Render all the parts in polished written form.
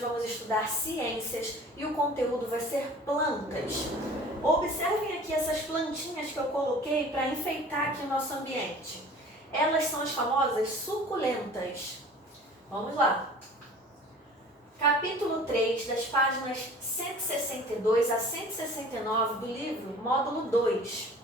nós vamos estudar ciências e o conteúdo vai ser plantas. Observem aqui essas plantinhas que eu coloquei para enfeitar aqui o nosso ambiente. Elas são as famosas suculentas. Vamos lá. Capítulo 3, das páginas 162 a 169 do livro, módulo 2.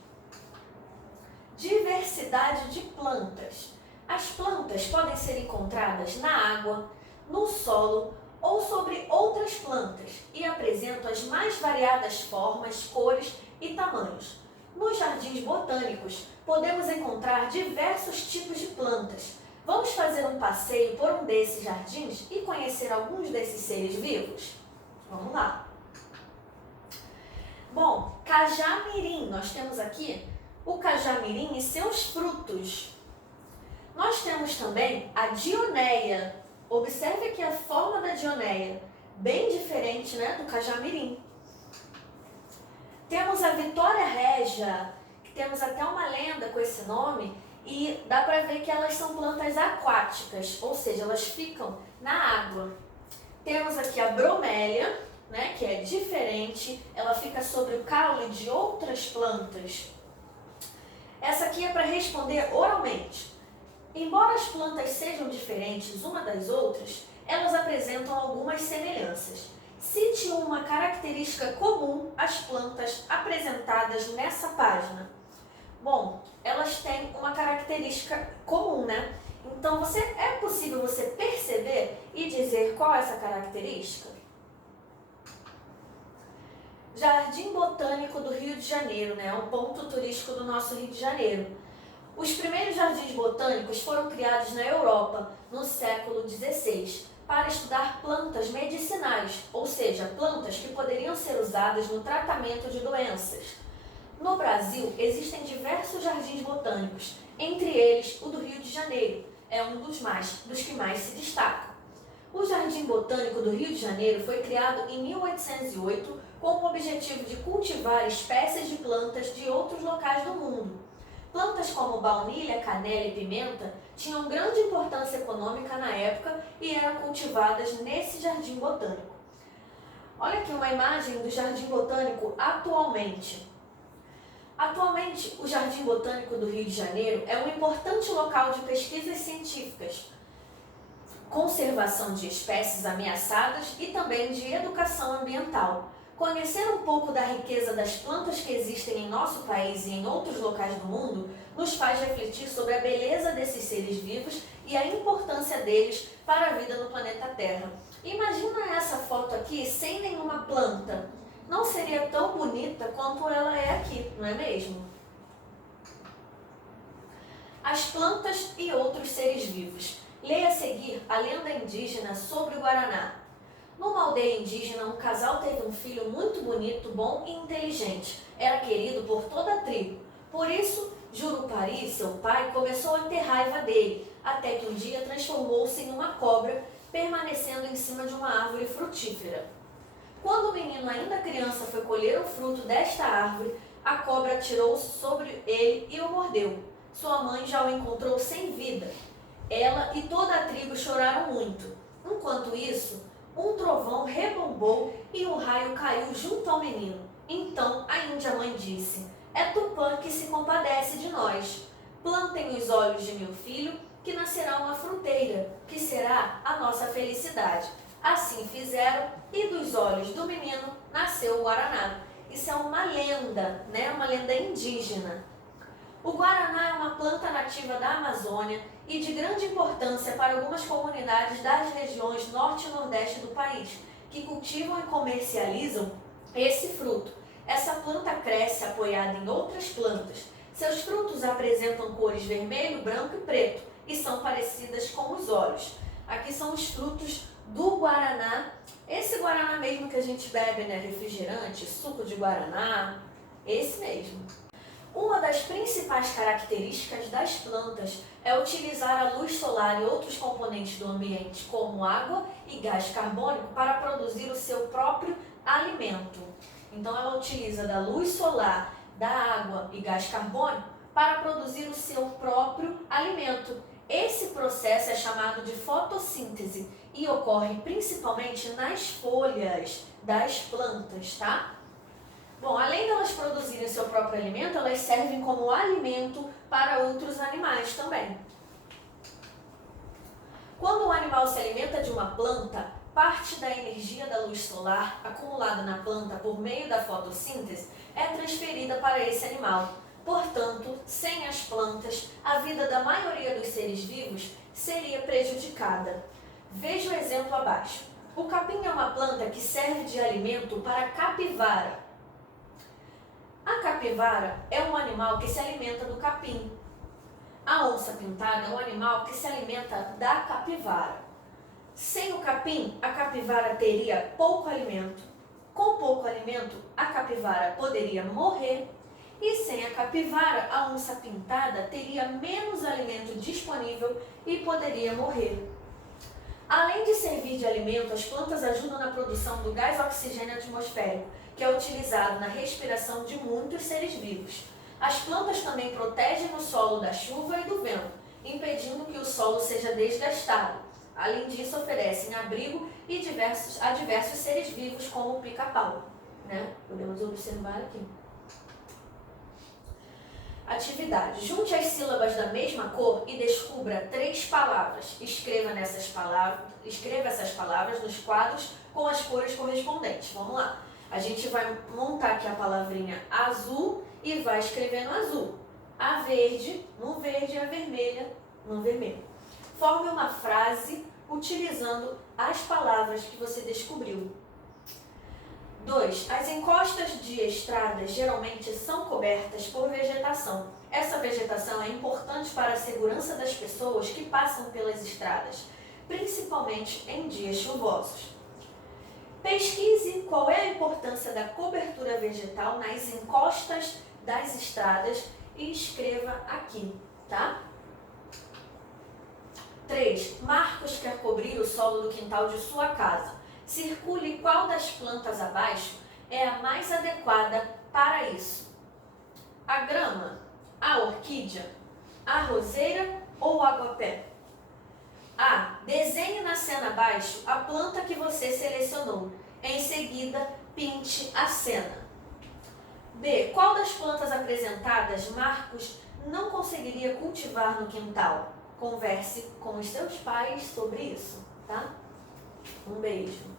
Diversidade de plantas. As plantas podem ser encontradas na água, no solo ou sobre outras plantas e apresentam as mais variadas formas, cores e tamanhos. Nos jardins botânicos, podemos encontrar diversos tipos de plantas. Vamos fazer um passeio por um desses jardins e conhecer alguns desses seres vivos? Vamos lá! Bom, cajamirim, nós temos aqui o cajamirim e seus frutos. Nós temos também a dionéia. Observe aqui a forma da dionéia, bem diferente, né, do cajamirim. Temos a vitória régia, que temos até uma lenda com esse nome, e dá para ver que elas são plantas aquáticas, ou seja, elas ficam na água. Temos aqui a bromélia, né, que é diferente, ela fica sobre o caule de outras plantas. Essa aqui é para responder oralmente. Embora as plantas sejam diferentes uma das outras, elas apresentam algumas semelhanças. Cite uma característica comum às plantas apresentadas nessa página. Bom, elas têm uma característica comum, né? Então, é possível você perceber e dizer qual é essa característica? Jardim Botânico do Rio de Janeiro, né? É um ponto turístico do nosso Rio de Janeiro. Os primeiros jardins botânicos foram criados na Europa no século XVI para estudar plantas medicinais, ou seja, plantas que poderiam ser usadas no tratamento de doenças. No Brasil, existem diversos jardins botânicos, entre eles o do Rio de Janeiro, é um dos que mais se destacam. O Jardim Botânico do Rio de Janeiro foi criado em 1808 com o objetivo de cultivar espécies de plantas de outros locais do mundo. Plantas como baunilha, canela e pimenta tinham grande importância econômica na época e eram cultivadas nesse jardim botânico. Olha aqui uma imagem do Jardim Botânico atualmente. Atualmente, o Jardim Botânico do Rio de Janeiro é um importante local de pesquisas científicas, conservação de espécies ameaçadas e também de educação ambiental. Conhecer um pouco da riqueza das plantas que existem em nosso país e em outros locais do mundo nos faz refletir sobre a beleza desses seres vivos e a importância deles para a vida no planeta Terra. Imagina essa foto aqui sem nenhuma planta. Não seria tão bonita quanto ela é aqui, não é mesmo? As plantas e outros seres vivos. Leia a seguir a lenda indígena sobre o Guaraná. Numa aldeia indígena, um casal teve um filho muito bonito, bom e inteligente. Era querido por toda a tribo. Por isso, Jurupari, seu pai, começou a ter raiva dele, até que um dia transformou-se em uma cobra, permanecendo em cima de uma árvore frutífera. Quando o menino, ainda criança, foi colher o fruto desta árvore, a cobra atirou-se sobre ele e o mordeu. Sua mãe já o encontrou sem vida. Ela e toda a tribo choraram muito. Enquanto isso, um trovão rebombou e um raio caiu junto ao menino. Então a índia mãe disse: "É Tupã que se compadece de nós. Plantem os olhos de meu filho, que nascerá uma fruteira, que será a nossa felicidade." Assim fizeram e dos olhos do menino nasceu o Guaraná. Isso é uma lenda, né? Uma lenda indígena. O Guaraná é uma planta nativa da Amazônia e de grande importância para algumas comunidades das regiões norte e nordeste do país, que cultivam e comercializam esse fruto. Essa planta cresce apoiada em outras plantas. Seus frutos apresentam cores vermelho, branco e preto e são parecidas com os olhos. Aqui são os frutos do Guaraná. Esse Guaraná mesmo que a gente bebe, né? Refrigerante, suco de Guaraná, esse mesmo. Uma das principais características das plantas é utilizar a luz solar e outros componentes do ambiente, como água e gás carbônico, para produzir o seu próprio alimento. Então, ela utiliza da luz solar, da água e gás carbônico para produzir o seu próprio alimento. Esse processo é chamado de fotossíntese e ocorre principalmente nas folhas das plantas, tá? Bom, além delas produzirem seu próprio alimento, elas servem como alimento para outros animais também. Quando o animal se alimenta de uma planta, parte da energia da luz solar acumulada na planta por meio da fotossíntese é transferida para esse animal. Portanto, sem as plantas, a vida da maioria dos seres vivos seria prejudicada. Veja o exemplo abaixo. O capim é uma planta que serve de alimento para a capivara. A capivara é um animal que se alimenta do capim. A onça-pintada é um animal que se alimenta da capivara. Sem o capim, a capivara teria pouco alimento. Com pouco alimento, a capivara poderia morrer. E sem a capivara, a onça-pintada teria menos alimento disponível e poderia morrer. Além de servir de alimento, as plantas ajudam na produção do gás oxigênio atmosférico, que é utilizado na respiração de muitos seres vivos. As plantas também protegem o solo da chuva e do vento, impedindo que o solo seja desgastado. Além disso, oferecem abrigo a diversos seres vivos, como o pica-pau, né? Podemos observar aqui. Atividade. Junte as sílabas da mesma cor e descubra 3 palavras. Escreva essas palavras nos quadros com as cores correspondentes. Vamos lá. A gente vai montar aqui a palavrinha azul e vai escrever no azul. A verde, no verde, e a vermelha, no vermelho. Forme uma frase utilizando as palavras que você descobriu. 2. As encostas de estradas geralmente são cobertas por vegetação. Essa vegetação é importante para a segurança das pessoas que passam pelas estradas, principalmente em dias chuvosos. Pesquise qual é a importância da cobertura vegetal nas encostas das estradas e escreva aqui, tá? 3. Marcos quer cobrir o solo do quintal de sua casa. Circule qual das plantas abaixo é a mais adequada para isso. A grama, a orquídea, a roseira ou o aguapé? A. Desenhe na cena abaixo a planta que você selecionou. Em seguida, pinte a cena. B. Qual das plantas apresentadas Marcos não conseguiria cultivar no quintal? Converse com os seus pais sobre isso, tá? Um beijo.